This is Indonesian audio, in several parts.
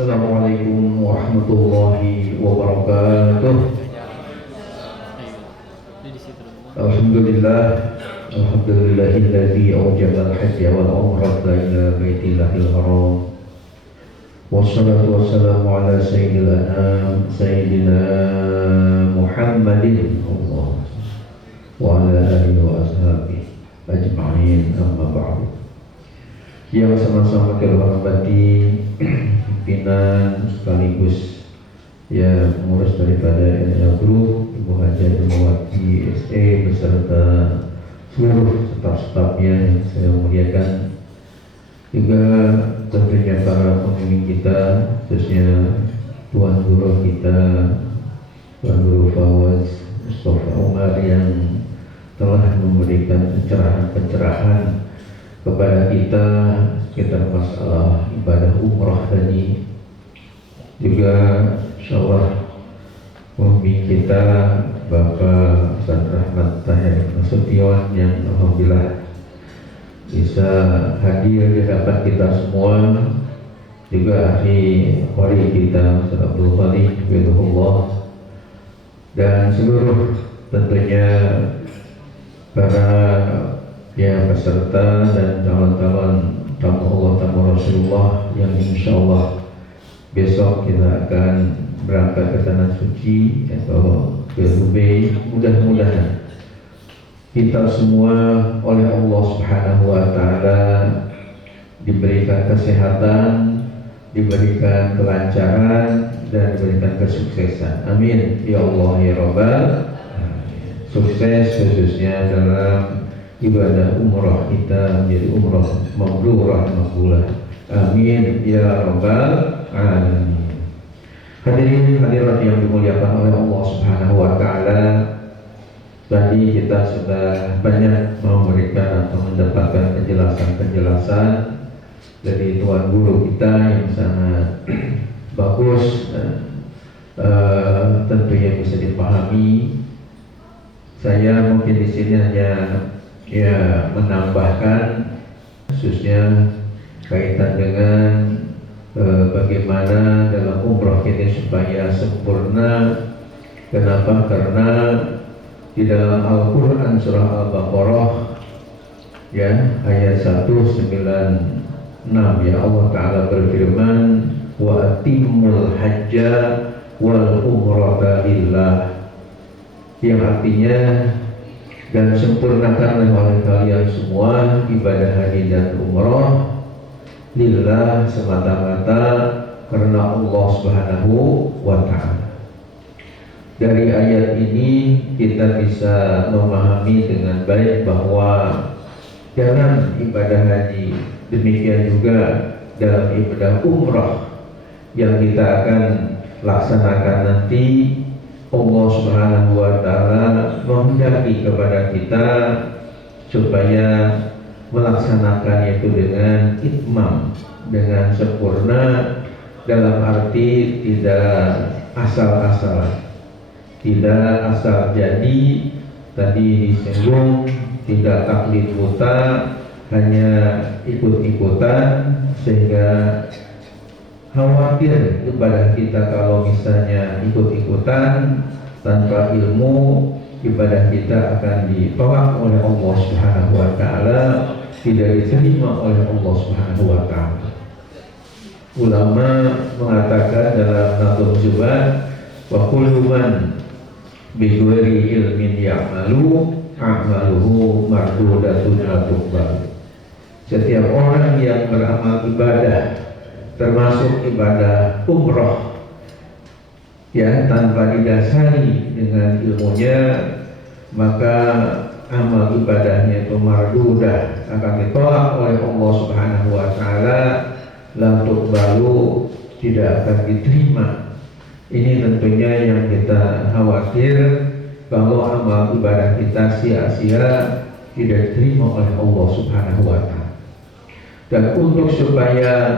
Assalamualaikum warahmatullahi wabarakatuh. Alhamdulillah, alhamdulillahilladzi awjaba al-hajja wal umrata ila baitillahil haram. Wassalatu wassalamu ala sayyidil anam sayyidina Muhammadin wa ala alihi wa ashabihi ajma'in, amma ba'du. Yang sama-sama terhormati pimpinan sekaligus ya pengurus daripada NL Group, Ibu Haja Mawati SE beserta seluruh staf-stafnya yang saya muliakan, juga tentunya para pemimpin kita, khususnya Tuan Guru kita, Tuan Guru Fawaz Mustafa Umar yang telah memberikan pencerahan kepada kita sekitar masalah ibadah umrah tadi. Juga insyaallah pembimbing kita Bapak Ustaz Rahmat Tahir Nasution yang alhamdulillah bisa hadir di hadapan kita semua, juga ahli qari kita Ustaz Abdul Ghani Hafizahullah, dan seluruh tentunya para peserta dan calon-calon tamu Allah, tamu Rasulullah yang insyaallah besok kita akan berangkat ke tanah suci atau ke Dubai. Mudah-mudahan kita semua oleh Allah Subhanahu wa taala diberikan kesehatan, diberikan kelancaran, dan diberikan kesuksesan. Amin ya Allah ya Rabbal. Sukses khususnya dalam ibadah umrah kita menjadi umrah mabrurah makbulah. Amin ya Rabbal alamin. Hadirin hadirat yang dimuliakan oleh Allah Subhanahu wa taala, tadi kita sudah banyak memberikan atau mendapatkan penjelasan-penjelasan dari Tuan Guru kita yang sangat bagus dan tentunya bisa dipahami. Saya mungkin di sini hanya menambahkan khususnya kaitan dengan bagaimana dalam umrah ini supaya sempurna. Kenapa? Karena di dalam Al-Quran surah Al-Baqarah ayat 196 Allah Ta'ala berfirman, wa atimmul hajja wal umrata lillah, yang artinya dan sempurnakanlah oleh kalian semua ibadah haji dan umrah lillah, semata-mata karena Allah Subhanahu wa ta'ala. Dari ayat ini kita bisa memahami dengan baik bahwa dalam ibadah haji, demikian juga dalam ibadah umrah yang kita akan laksanakan nanti, Allah Subhanahu wa ta'ala menghendaki kepada kita supaya melaksanakan itu dengan itmam, dengan sempurna, dalam arti tidak asal-asalan, tidak asal jadi, tadi disinggung, tidak taklid buta, hanya ikut-ikutan, sehingga khawatir ibadah kita kalau misalnya ikut-ikutan tanpa ilmu, ibadah kita akan ditolak oleh Allah Subhanahu wa ta'ala, tidak diterima oleh Allah Subhanahu wa ta'ala. Ulama mengatakan dalam Nathul Zubat, wa kullu man bi ghairi ilmin ya'malu a'maluhu mardudatun la tuqbal. Setiap orang yang beramal ibadah, termasuk ibadah umrah, tanpa didasari dengan ilmunya, maka amal ibadahnya itu mardudah, akan ditolak oleh Allah Subhanahu wa ta'ala, la tuqbalu, tidak akan diterima. Ini tentunya yang kita khawatir, kalau amal ibadah kita sia-sia, tidak diterima oleh Allah Subhanahu wa ta'ala. Dan untuk supaya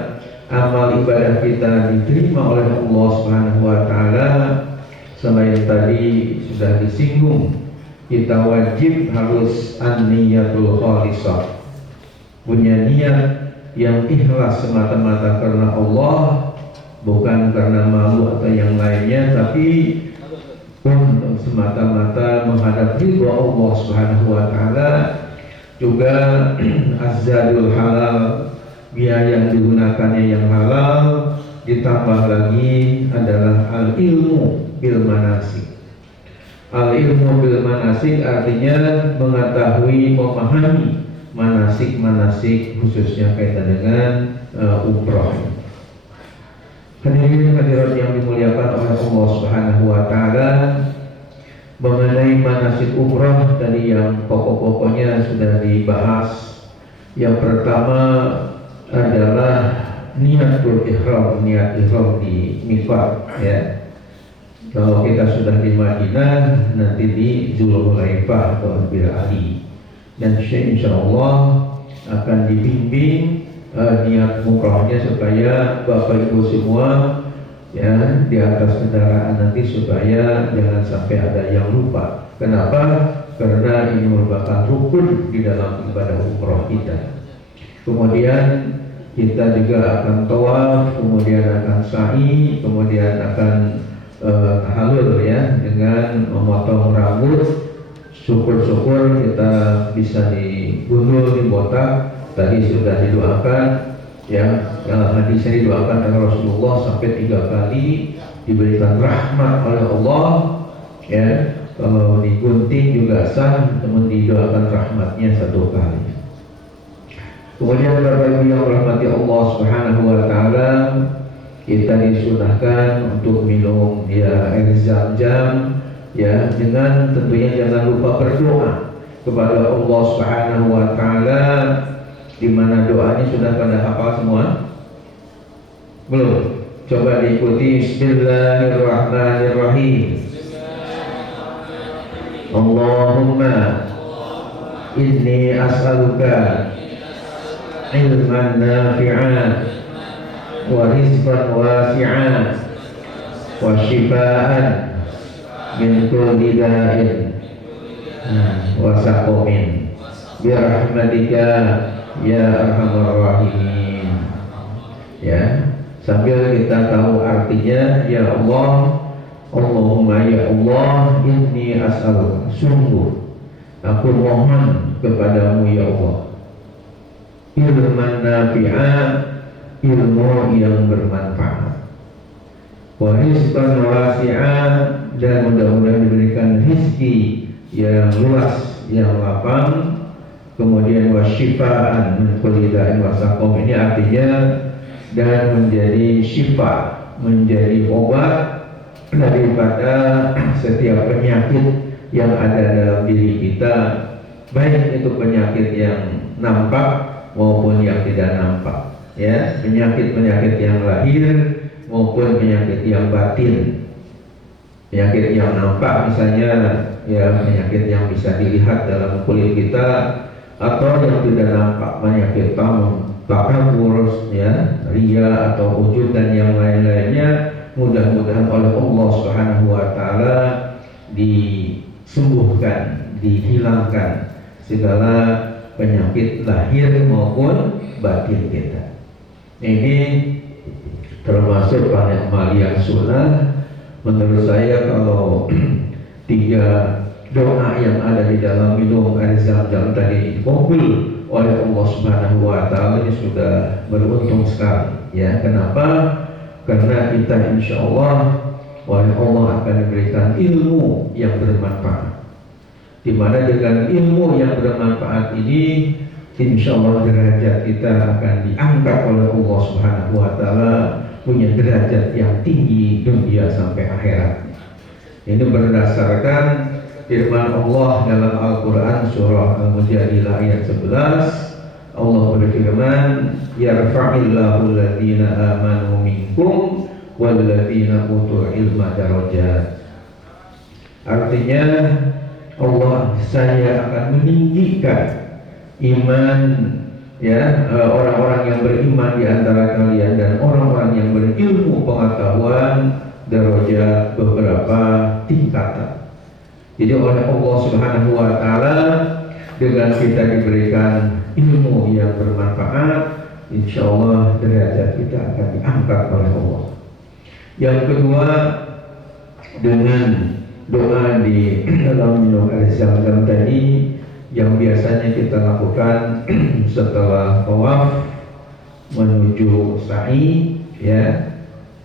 amal ibadah kita diterima oleh Allah Subhanahu wa ta'ala, selain tadi sudah disinggung, kita wajib harus an-niyatul khalisah, punya niat yang ikhlas semata-mata karena Allah, bukan karena malu atau yang lainnya, tapi untuk semata-mata menghadap ridho Allah Subhanahu wa taala. Juga azadul halal, biaya yang digunakannya yang halal, ditambah lagi adalah al ilmu bil manasik. Al ilmu bil manasik artinya mengetahui, memahami manasik-manasik, khususnya kaitan dengan umroh. Hadirin hadirat yang dimuliakan oleh Allah Subhanahu wa taala, mengenai manasik umrah tadi yang pokok-pokoknya sudah dibahas. Yang pertama adalah niatul ihram, niat ihram di miqat ya. Kalau kita sudah di Madinah, nanti di Zulhulaifah atau Bil Ali, dan insyaallah akan dibimbing niat umrahnya supaya Bapak Ibu semua ya di atas kendaraan nanti, supaya jangan sampai ada yang lupa. Kenapa? Karena ini merupakan rukun di dalam ibadah umroh kita. Kemudian kita juga akan tawaf, kemudian akan sa'i, kemudian akan tahallul ya, dengan memotong rambut. Syukur-syukur kita bisa digundul, dibotak. Tadi sudah didoakan ya, yang hadisnya didoakan oleh Rasulullah sampai 3 kali diberikan rahmat oleh Allah ya. Kalau digunting juga sah, namun didoakan rahmatnya 1 kali. Kemudian Bapak Ibu yang rahmati Allah Subhanahu wa taala, kita disunahkan untuk minum ya air zam-zam ya, dengan tentunya jangan lupa berdoa kepada Allah Subhanahu wa taala. Di mana doanya sudah pada hafal semua? Belum? Coba diikuti. Bismillahirrahmanirrahim. Allahumma inni as'aluka ilman nafi'an wa rizqan wasi'an wa shifaan min kulli da'in wa saqamin bi rahmatika ya arhamar rahimin ya. Sambil kita tahu artinya, ya Allah, Allahumma ya Allah, inni as'aluka, sungguh aku mohon kepadamu ya Allah, ilman nafi'an, ilmu yang bermanfaat, wa rizqan wasi'an, dan mudah-mudahan diberikan rezeki yang luas, yang lapang. Kemudian wasyifaan min kulli da'in wa saqam, ini artinya dan menjadi syifa, menjadi obat daripada setiap penyakit yang ada dalam diri kita, baik itu penyakit yang nampak maupun yang tidak nampak ya, penyakit-penyakit yang lahir maupun penyakit yang batin. Penyakit yang nampak misalnya ya, penyakit yang bisa dilihat dalam kulit kita, atau yang tidak nampak, penyakit takabur ya, ria atau ujub dan yang lain-lainnya. Mudah-mudahan oleh Allah Subhanahu wa taala disembuhkan, dihilangkan segala penyakit lahir maupun batin kita. Ini termasuk amal yang sunnah. Menurut saya kalau 3 doa yang ada di dalam minum air zam-zam tadi dikabul oleh Allah Subhanahu wa taala, ini sudah beruntung sekali ya. Kenapa? Karena kita insya Allah oleh Allah akan diberikan ilmu yang bermanfaat, di mana dengan ilmu yang bermanfaat ini insya Allah derajat kita akan diangkat oleh Allah Subhanahu wa taala, punya derajat yang tinggi dunia sampai akhirat. Ini berdasarkan firman Allah dalam Al-Quran surah Al-Mujadilah ayat 11. Allah berfirman, yarfa'illahu alladhina amanu minkum walladhina utul ilma darajat. Artinya Allah, saya akan meninggikan iman ya, orang-orang yang beriman di antara kalian dan orang-orang yang berilmu pengetahuan, darajat, beberapa tingkatan. Jadi oleh Allah Subhanahu wa taala, dengan kita diberikan ilmu yang bermanfaat, insya Allah derajat kita akan diangkat oleh Allah. Yang kedua, dengan doa di dalam minum air zam-zam tadi yang biasanya kita lakukan setelah tawaf menuju sa'i, ya,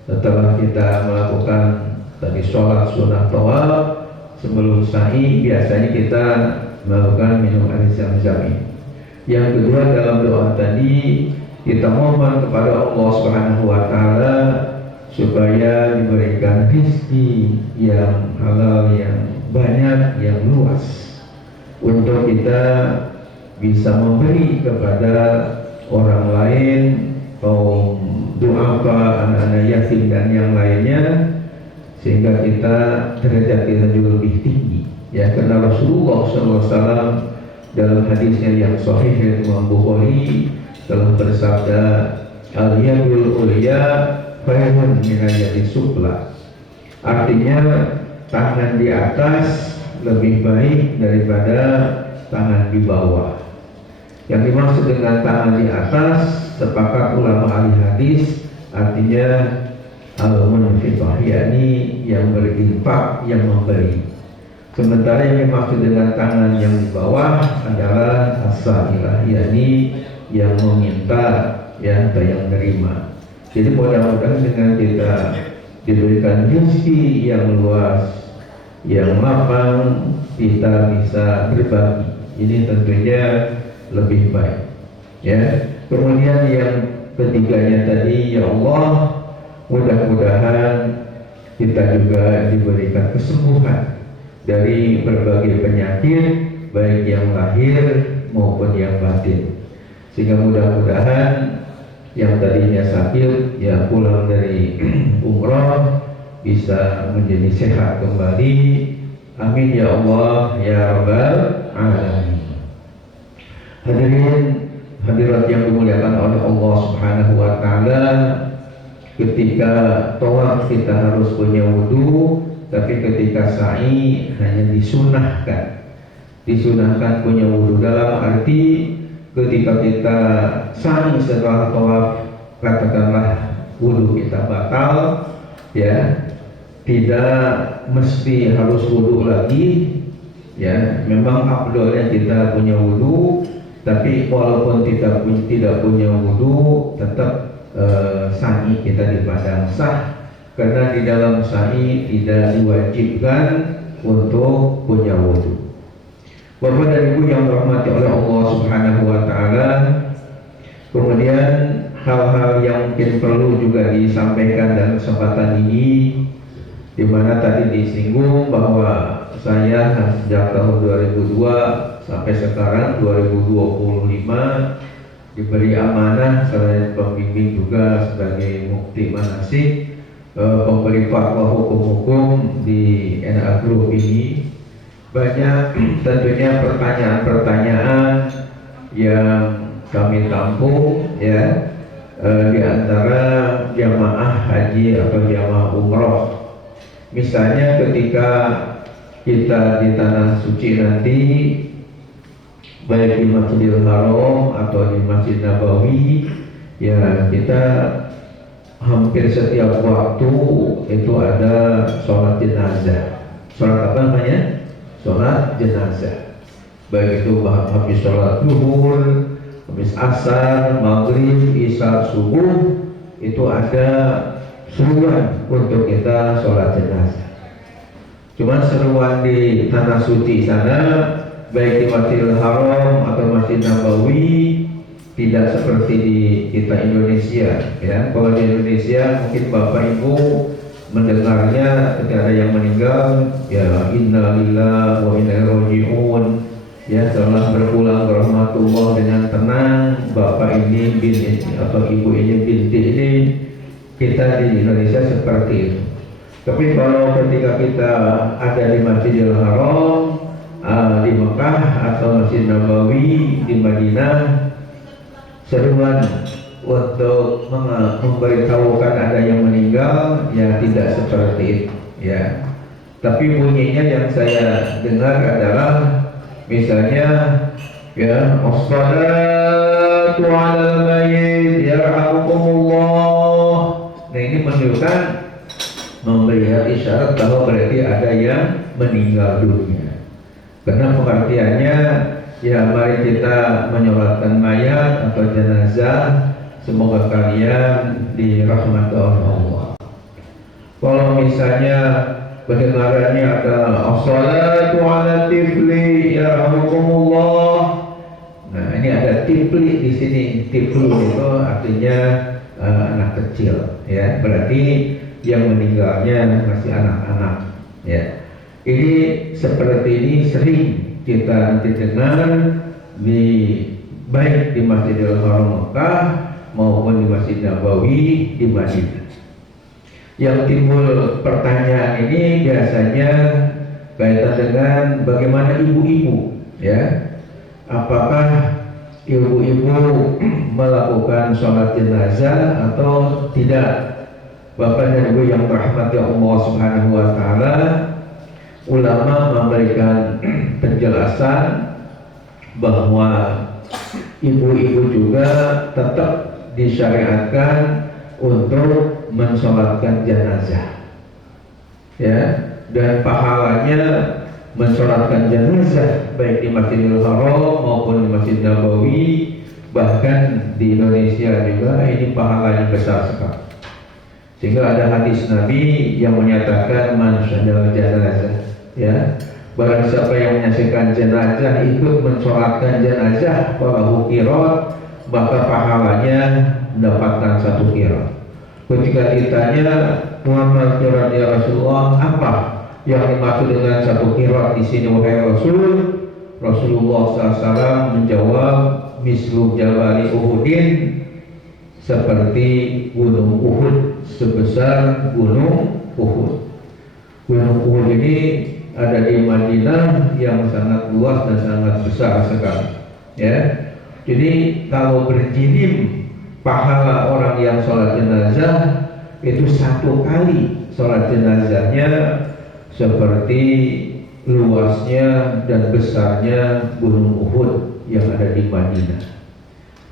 setelah kita melakukan tadi sholat sunnah tawaf sebelum sa'i biasanya kita melakukan minum air zam-zam ini. Yang kedua, dalam doa tadi kita mohon kepada Allah Subhanahu wa taala supaya diberikan rezeki yang halal, yang banyak, yang luas untuk kita bisa memberi kepada orang lain, kaum duafa, anak-anak yatim dan yang lainnya, sehingga kita derajat kita juga lebih tinggi, ya. Karena Rasulullah SAW dalam hadisnya yang sahih dari Imam Bukhari telah bersabda, al-yadul ulya khairun minal yadi sufla. Artinya tangan di atas lebih baik daripada tangan di bawah. Yang dimaksud dengan tangan di atas, sepakat ulama ahli hadis, artinya al-munfiqah, yakni yang berinfak, yang memberi. Sementara yang dimaksud dengan tangan yang di bawah adalah as-sa'ilah, yakni yang meminta, ya, atau yang menerima. Jadi mudah-mudahan dengan kita diberikan rezeki yang luas, yang lapang, kita bisa berbagi. Ini tentunya lebih baik, ya. Kemudian yang ketiganya tadi, ya Allah, mudah-mudahan kita juga diberikan kesembuhan dari berbagai penyakit, baik yang lahir maupun yang batin, sehingga mudah-mudahan yang tadinya sakit, ya, pulang dari umrah bisa menjadi sehat kembali. Amin ya Allah ya Rabbal Alamin. Hadirin hadirat yang dimuliakan oleh Allah Subhanahu wa taala, ketika tawaf kita harus punya wudu, tapi ketika sa'i hanya disunahkan punya wudu. Dalam arti ketika kita sa'i setelah tawaf, katakanlah wudu kita batal, ya, tidak mesti harus wudu lagi, ya. Memang afdolnya kita punya wudu, tapi walaupun tidak punya wudu, tetap sa'i kita di padang sah, karena di dalam sa'i tidak diwajibkan untuk punya wudu. Bapak dan Ibu yang dirahmati oleh Allah Subhanahu wa taala, kemudian hal-hal yang mungkin perlu juga disampaikan dalam kesempatan ini, di mana tadi disinggung bahwa saya sejak tahun 2002 sampai sekarang 2025 diberi amanah selain pembimbing juga sebagai mufti manasik, pemberi fatwa hukum-hukum di NA Group ini. Banyak tentunya pertanyaan-pertanyaan yang kami tampung, ya, di antara jamaah haji atau jamaah umroh. Misalnya ketika kita di tanah suci nanti, baik di Masjidil Haram atau di Masjid Nabawi, ya, kita hampir setiap waktu itu ada sholat jenazah. Sholat apa namanya? Sholat jenazah. Baik itu habis sholat zuhur, habis asar, maghrib, isya, subuh, itu ada seruan untuk kita sholat jenazah. Cuman seruan di tanah suci sana, baik di Masjidil Haram atau Masjid Nabawi, tidak seperti di kita Indonesia, ya. Kalau di Indonesia mungkin Bapak Ibu mendengarnya ketika ada yang meninggal, ya, innalillahi wa inna ilaihi raji'un, ya, setelah berpulang ke rahmatullah dengan tenang, bapak ini bin ini atau ibu ini binti ini. Kita di Indonesia seperti itu. Tapi kalau ketika kita ada di Masjidil Haram, di Mekah atau Masjid Nabawi di Madinah, seruan untuk memberitahukan ada yang meninggal, ya, tidak seperti itu, ya. Tapi bunyinya yang saya dengar adalah misalnya, ya, as-salatu 'alal mayyit yarhamukumullah. Nah, ini menunjukkan melihat isyarat bahwa berarti ada yang meninggal dunia. Karena pengertiannya, ya mari kita menyolatkan mayat atau jenazah, semoga kalian dirahmati oleh Allah. Kalau misalnya pendengarannya adalah as-salatu ala tifli yarhamukumullah. Nah, ini ada tifli di sini. Tifli itu artinya anak kecil, ya. Berarti yang meninggalnya masih anak-anak, ya. Ini seperti ini sering kita nanti dengar di baik di Masjidil Haram Mekah maupun di Masjid Nabawi di Madinah. Yang timbul pertanyaan ini biasanya kaitan dengan bagaimana ibu-ibu, ya. Apakah ibu-ibu melakukan sholat jenazah atau tidak? Bapak dan Ibu yang dirahmati Allah Subhanahu wa taala, ulama memberikan penjelasan bahwa ibu-ibu juga tetap disyariatkan untuk mensolatkan jenazah, ya, dan pahalanya mensolatkan jenazah baik di Masjidil Haram maupun di Masjid Nabawi, bahkan di Indonesia juga ini pahalanya besar sekali. Sehingga ada hadis Nabi yang menyatakan man syahidal jenazah, ya, barang siapa yang menyaksikan jenazah ikut mensolatkan jenazah falahu qirat, maka pahalanya mendapatkan 1 qirat. Ketika ditanya Muhammad qirat ya Rasulullah, apa yang dimaksud dengan 1 qirat di sini wahai Rasul? Rasulullah SAW menjawab, mislu jabali Uhudin, seperti gunung Uhud, sebesar gunung Uhud. Gunung Uhud ini ada di Madinah yang sangat luas dan sangat besar sekali, ya. Jadi kalau berjirim pahala orang yang sholat jenazah itu 1 kali sholat jenazahnya seperti luasnya dan besarnya gunung Uhud yang ada di Madinah.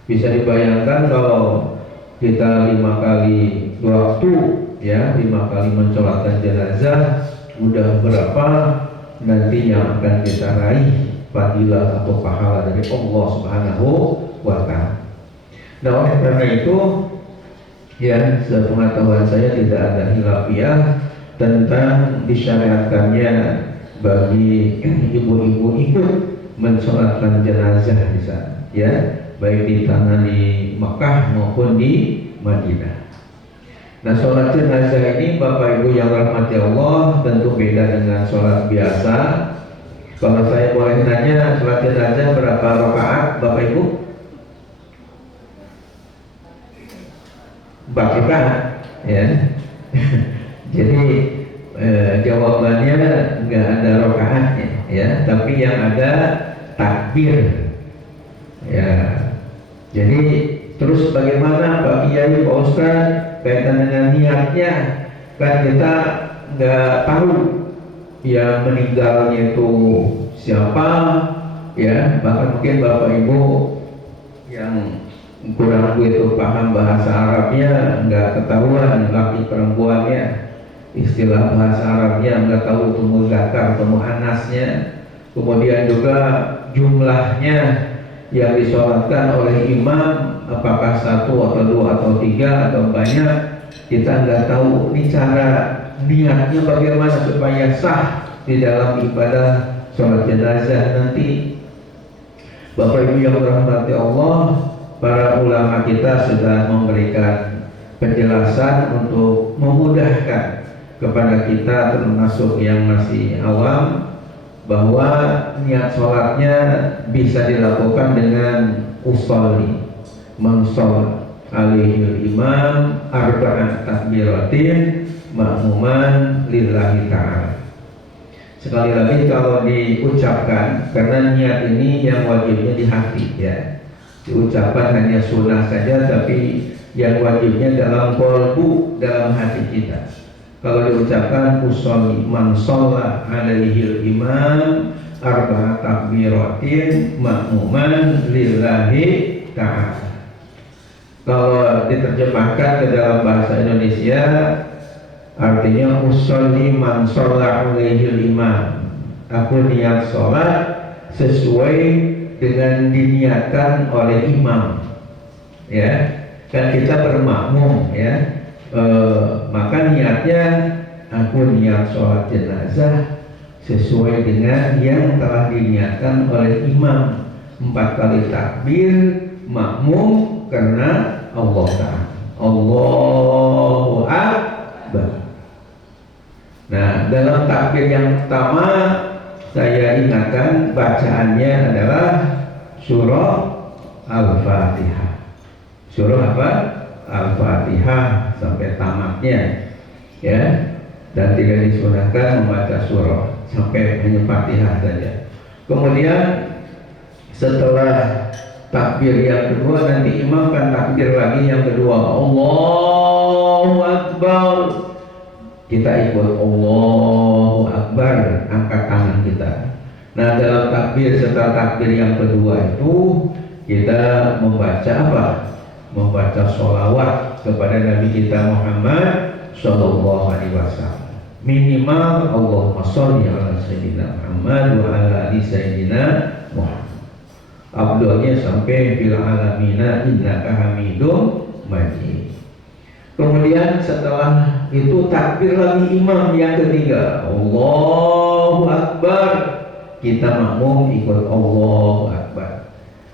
Bisa dibayangkan kalau kita 5 kali waktu, ya, 5 kali mensolatkan jenazah, udah berapa nanti yang akan kita raih fadilah atau pahala dari Allah Subhanahu wa ta'ala. Nah, oleh karena itu, ya, sepengetahuan saya tidak ada hilafiah tentang disyariatkannya bagi ibu-ibu ikut mensolatkan jenazah di sana, ya, baik di tanah di Mekah maupun di Madinah. Nah, sholat jenazah ini Bapak Ibu yang rahmati Allah tentu beda dengan sholat biasa. Kalau saya boleh nanya, sholat jenazah berapa rakaat Bapak Ibu? 4 rakaat, ya. Jadi jawabannya nggak ada rakaatnya, ya, tapi yang ada takbir, ya. Jadi terus bagaimana Pak Kiai, Pak Ustaz, kaitan dengan niatnya? Kan kita nggak tahu yang meninggalnya itu siapa, ya. Bahkan mungkin Bapak Ibu yang kurang begitu paham bahasa Arabnya, nggak ketahuan laki perempuannya, istilah bahasa Arabnya nggak tahu itu muzakkar atau muannasnya, kemudian juga jumlahnya yang disolatkan oleh imam apakah 1 atau 2 atau 3 atau banyak, kita nggak tahu. Ini cara niatnya bagaimana supaya sah di dalam ibadah sholat jenazah nanti. Bapak Ibu yang dirahmati Allah, para ulama kita sudah memberikan penjelasan untuk memudahkan kepada kita termasuk yang masih awam, bahwa niat sholatnya bisa dilakukan dengan usolli, mensolat alaihi imam arba'at takbiratin ma'muman lillahi ta'ala. Sekali lagi kalau diucapkan, karena niat ini yang wajibnya di hati, ya, diucapkan hanya sunnah saja, tapi yang wajibnya dalam qalbu, dalam hati kita. Kalau diucapkan usolli man sholla alaihi imam arba'at takbiratin ma'muman lillahi ta'ala. Kalau diterjemahkan ke dalam bahasa Indonesia, Artinya usolli man sholla alaihil imam. Aku niat sholat sesuai dengan diniatkan oleh imam. Ya, kan kita bermakmum ya. Maka niatnya aku niat sholat jenazah sesuai dengan yang telah diniatkan oleh imam. 4 kali takbir makmum karena Allah Ta'ala. Allahu Akbar. Nah, dalam takbir yang pertama saya ingatkan bacaannya adalah surah Al-Fatihah. Surah apa? Al-Fatihah sampai tamatnya, ya. Dan tidak disunahkan membaca surah sampai hanya Fatihah saja. Kemudian setelah takbir yang kedua nanti imam kan takbir lagi yang kedua, Allahu Akbar. Kita ikut Allahu Akbar, angkat tangan kita. Nah, dalam takbir setelah takbir yang kedua itu kita membaca apa? Membaca sholawat kepada Nabi kita Muhammad Sallallahu Alaihi Wasallam. Minimal Allahumma sholli ala Sayyidina Muhammad wa ala ali Sayyidina Muhammad. Abdulnya sampai fil alamina innaka hamidum majid. Kemudian setelah itu takbir lagi imam yang ketiga, Allahu Akbar. Kita makmum ikut Allahu Akbar.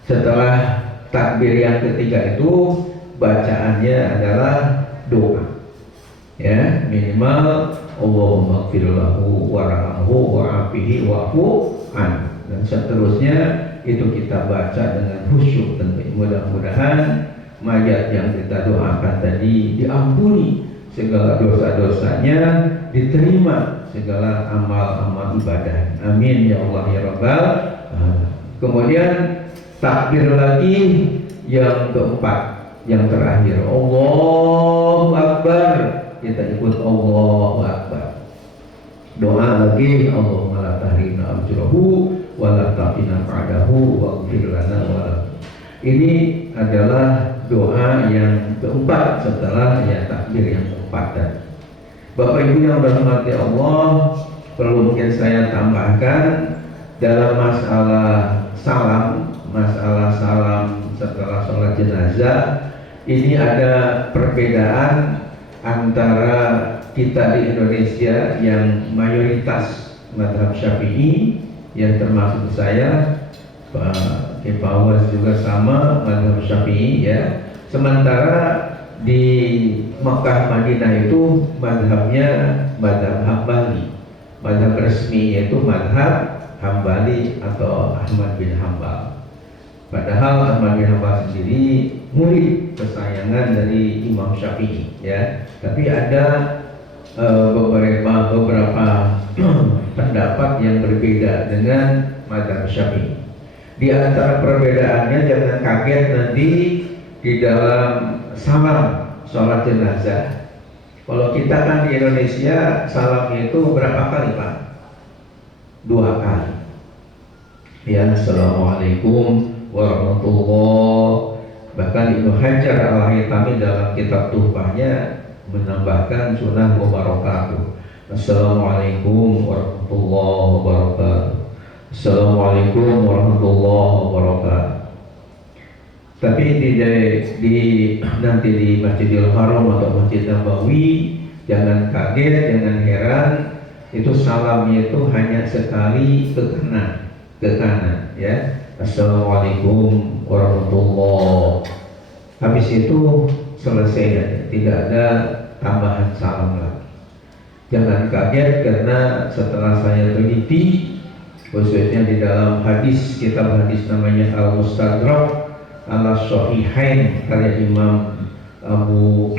Setelah takbir yang ketiga itu bacaannya adalah doa. Ya, minimal Allahumma ighfir lahu warhamhu wa'afihi wa'fu an. Dan seterusnya itu kita baca dengan khusyuk tentu. Mudah-mudahan mayat yang kita doakan tadi diampuni segala dosa-dosanya, diterima segala amal-amal ibadah. Amin ya Allah ya Rabbal alamin. Kemudian takbir lagi yang keempat, yang terakhir, Allahu Akbar. Kita ikut Allahu Akbar. Doa lagi, Allahumma la tahrina ajrahu wa la taqina ba'dahu waghfir lana wa lahu. Ini adalah doa yang keempat setelah ya takbir yang keempat tadi. Bapak Ibu yang dirahmati Allah, perlu mungkin saya tambahkan dalam masalah salam setelah sholat jenazah ini ada perbedaan antara kita di Indonesia yang mayoritas mazhab Syafi'i, yang termasuk saya, Pak Kepawaz juga sama mazhab Syafi'i ya. Sementara di Mekah Madinah itu mazhabnya mazhab Hambali. Mazhab resmi yaitu mazhab Hambali atau Ahmad bin Hambal. Padahal Ahmad bin Hambal sendiri murid kesayangan dari Imam Syafi'i ya. Tapi ada beberapa pendapat yang berbeda dengan mazhab Syafi'i. Di antara perbedaannya jangan kaget nanti di dalam salam sholat jenazah. Kalau kita kan di Indonesia salamnya itu berapa kali Pak? 2 kali. Ya, Assalamualaikum warahmatullahi. Bahkan Ibnu Hajar Al-Haytami dalam kitab Tuhfahnya menambahkan sunnah wa barakatuh. Assalamualaikum warahmatullahi wabarakatuh. Assalamualaikum warahmatullahi wabarakatuh. Tapi nanti di Masjidil Haram atau Masjid Nabawi jangan kaget, jangan heran, itu salamnya itu hanya sekali ke kanan ya. Assalamualaikum warahmatullahi. Habis itu selesai ya, tidak ada tambahan salam lagi. Jangan kaget karena setelah saya teliti, khususnya di dalam kitab hadis namanya Al-Mustadrak ala Sahihain karya Imam Abu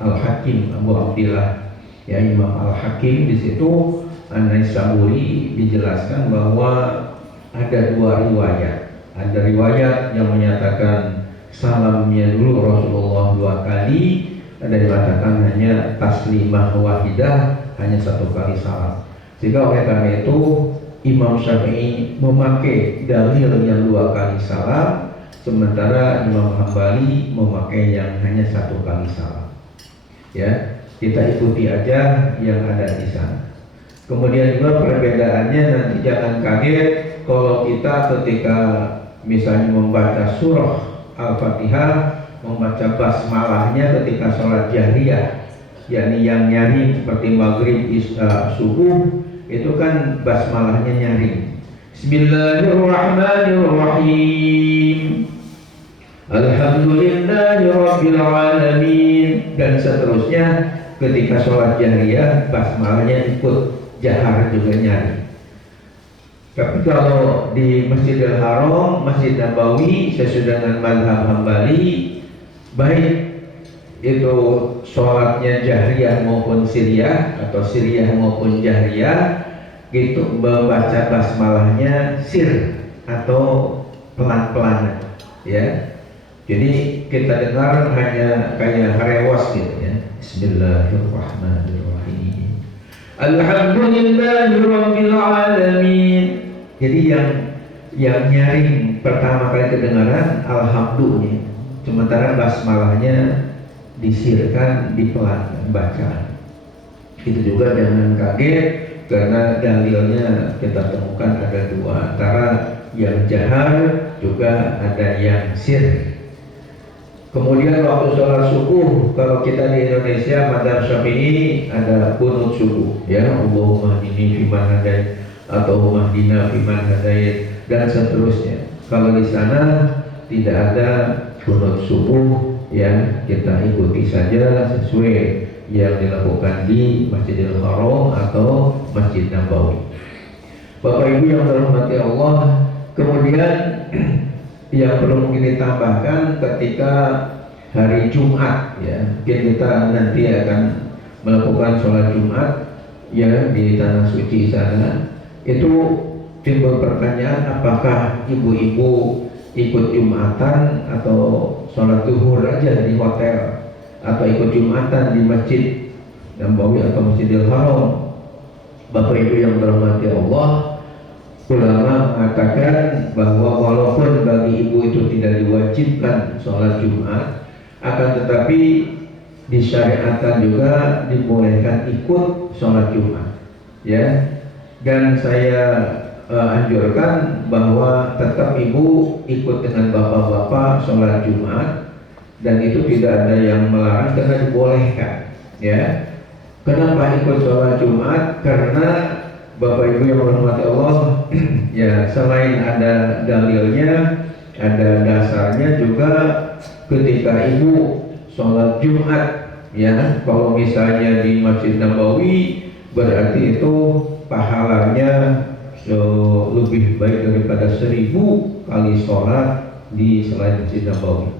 Al-Hakim, Abu Abdillah ya, Imam Al-Hakim. Di situ An-Naisaburi dijelaskan bahwa ada 2 riwayat. Ada riwayat yang menyatakan salamnya dulu Rasulullah 2 kali, ada yang mengatakan hanya taslimah wahidah, hanya 1 kali salam. Sehingga oleh karena itu Imam Syafi'i memakai dalil yang 2 kali salam, sementara Imam Hambali memakai yang hanya 1 kali salam. Ya, kita ikuti aja yang ada di sana. Kemudian juga perbedaannya nanti jangan kaget kalau kita ketika misalnya membaca surah Al-Fatihah, membaca basmalahnya ketika sholat jahriyah, yakni yang nyaring seperti maghrib, isya, subuh, itu kan basmalahnya nyaring. Bismillahirrahmanirrahim, Alhamdulillahirabbil alamin, dan seterusnya. Ketika sholat jahriyah basmalahnya ikut jahar juga nyari. Tapi kalau di Masjidil Haram, Masjid Nabawi sesuai dengan mazhab Hambali, baik itu sholatnya jahriyah maupun siriyah atau siriyah maupun jahriyah, gitu membaca basmalahnya sir atau pelan-pelan, ya. Jadi kita dengar hanya kayak harewas gitu ya. Bismillahirrahmanirrahim, Alhamdulillahirabbil alamin. Jadi yang nyaring pertama kali kedengaran alhamdulillah, sementara basmalahnya disirkan di pelan bacaan. Itu juga jangan kaget karena dalilnya kita temukan ada dua, antara yang jahar juga ada yang sir. Kemudian waktu sholat subuh, kalau kita di Indonesia madzhab Syafi'i ada qunut subuh, ya, Allahumma hdini fiman hadait atau Allahumma fiman hadait dan seterusnya. Kalau di sana tidak ada qunut subuh, ya, kita ikuti saja sesuai yang dilakukan di Masjidil Haram atau Masjid Nabawi. Bapak Ibu yang dirahmati Allah, kemudian yang perlu mungkin ditambahkan ketika hari Jumat, ya, mungkin kita nanti akan melakukan sholat Jumat, ya, di tanah suci sana. Itu timbul pertanyaan, apakah ibu-ibu ikut Jumatan atau sholat zuhur aja di hotel, atau ikut Jumatan di Masjid Nabawi atau Masjidil Haram. Bapak Ibu yang dirahmati Allah, ulama mengatakan bahwa walaupun bagi ibu itu tidak diwajibkan sholat Jumat, akan tetapi disyariatkan juga dibolehkan ikut sholat Jumat, ya. Dan saya anjurkan bahwa tetap ibu ikut dengan bapak-bapak sholat Jumat, dan itu tidak ada yang melarang karena dibolehkan, ya. Kenapa ikut sholat Jumat? Karena Bapak Ibu yang dirahmati Allah, ya, selain ada dalilnya, ada dasarnya juga. Ketika ibu sholat Jumat, ya, kalau misalnya di Masjid Nabawi, berarti itu pahalanya lebih baik daripada 1000 kali sholat di selain Masjid Nabawi.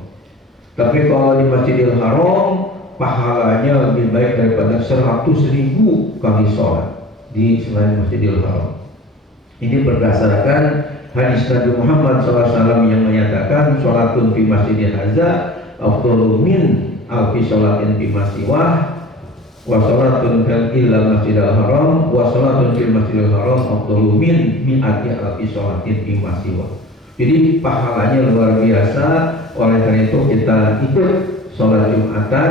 Tapi kalau di Masjidil Haram, pahalanya lebih baik daripada 100.000 kali sholat di selain Masjidil Haram. Ini berdasarkan hadis Nabi Muhammad SAW yang menyatakan sholatun fi masjidil hadza afdalu min alfi sholatin fi masiwah, wa sholatun fil illa Masjidil Haram, wa sholatun fil Masjidil Haram afdalu min mi'ati alfi sholatin fi masiwah. Jadi pahalanya luar biasa. Oleh karena itu kita ikut sholat Jumatan,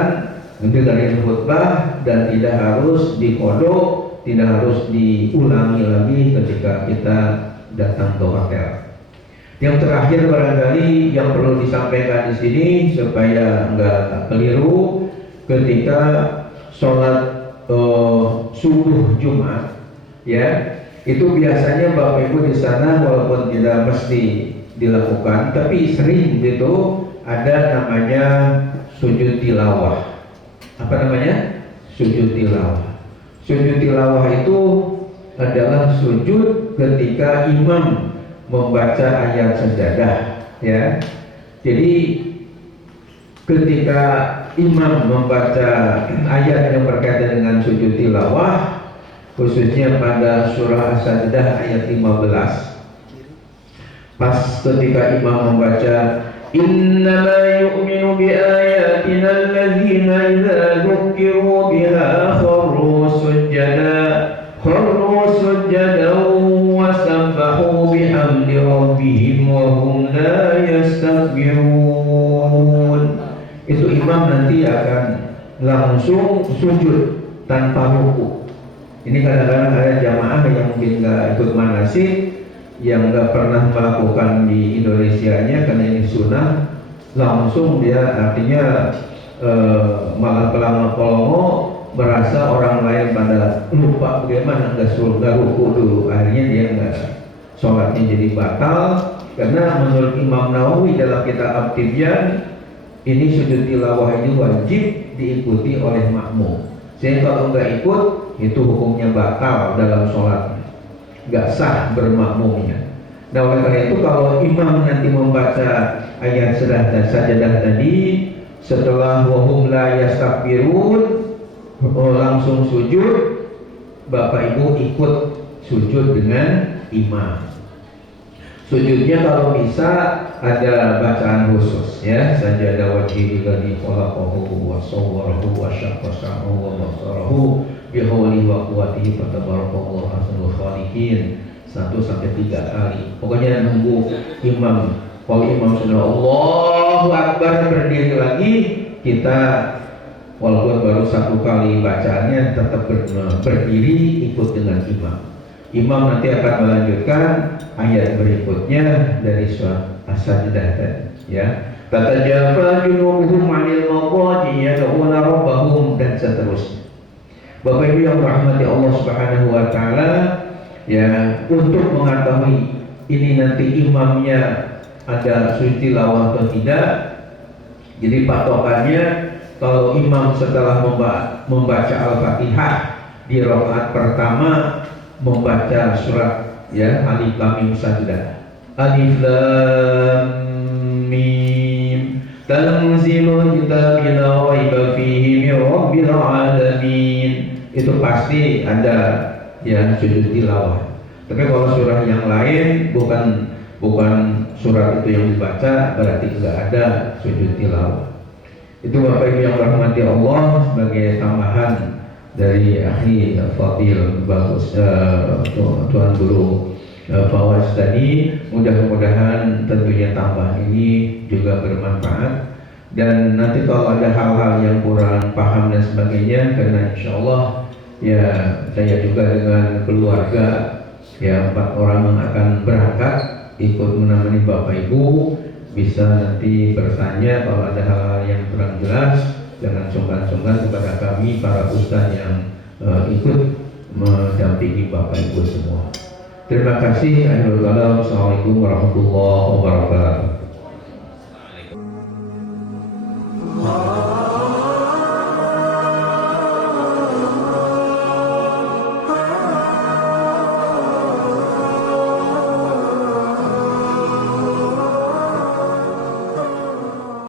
dengerin khutbah, dan tidak harus dikodok, tidak harus diulangi lagi ketika kita datang ke hotel. Yang terakhir barangkali yang perlu disampaikan di sini supaya enggak keliru, ketika sholat subuh Jumat, ya, itu biasanya Bapak Ibu di sana walaupun tidak mesti dilakukan, tapi sering gitu ada namanya sujud tilawah. Apa namanya? Sujud tilawah. Sujud tilawah itu adalah sujud ketika imam membaca ayat sajadah, ya. Jadi ketika imam membaca ayat yang berkaitan dengan sujud tilawah, khususnya pada surah As-Sajdah ayat 15, pas ketika imam membaca innama yu'minu bi ayatina alladzina idza dzukiru biha kharru sujjadan wa sabbahu bihamdi rabbihim wa hum la yastakbirun. Itu imam nanti akan langsung sujud tanpa ruku. Ini kadang-kadang ada jamaah yang mungkin nggak ikut manasik, yang nggak pernah melakukan di Indonesianya karena ini sunnah, langsung dia artinya malah pelongo merasa orang lain pada lupa bagaimana nggak ruku dulu, akhirnya dia nggak, sholatnya jadi batal. Karena menurut Imam Nawawi dalam kitab At-Tibyan, ini sujud tilawah ini wajib diikuti oleh makmum. Jadi kalau nggak ikut, itu hukumnya batal dalam sholatnya, nggak sah bermakmumnya. Nah oleh karena itu kalau imam nanti membaca ayat sajadah tadi, setelah wahum la yastakbirun langsung sujud, Bapak Ibu ikut sujud dengan imam. Sujudnya kalau bisa ada bacaan khusus ya, sajadah wajhi alladzi khalaqahu wa sawwarahu wa syaqqa sam'ahu wa basarahu bi hawli wa quwwatihi fatabarakallahu ahsanul khaliqin 1 sampai 3 kali. Pokoknya nunggu imam. Kalau imam sudah Allahu Akbar berdiri lagi, kita walaupun baru 1 kali bacaannya tetap berdiri ikut dengan imam. Imam nanti akan melanjutkan ayat berikutnya dari surah As-Sajdah ya. Tatajafa junubuhum 'anil madaji yad'una rabbahum dan seterusnya. Bapak Ibu yang rahmati Allah Subhanahu wa taala, ya, untuk mengetahui ini nanti imamnya ada sujud tilawah atau tidak. Jadi patokannya kalau imam setelah membaca Al-Fatihah di rakaat pertama membaca surat ya Alif Lam Mim Sajdah. Alif Lam Mim tanzilul kitabi la raiba fihi min rabbil alamin. Itu pasti ada ya sujud tilawah. Tapi kalau surah yang lain bukan surat itu yang dibaca, berarti tidak ada sujud tilawah. Itu Bapak Ibu yang rahmati Allah sebagai tambahan dari ahli fadil bagus Tuan Guru Fawaz tadi. Mudah-mudahan tentunya tambahan ini juga bermanfaat, dan nanti kalau ada hal-hal yang kurang paham dan sebagainya, karena insya Allah ya saya juga dengan keluarga ya 4 orang yang akan berangkat ikut menemani Bapak Ibu, bisa nanti bertanya kalau ada hal-hal yang kurang jelas, jangan sungkan-sungkan kepada kami para ustaz yang ikut mendampingi Bapak Ibu semua. Terima kasih. Assalamualaikum warahmatullahi wabarakatuh.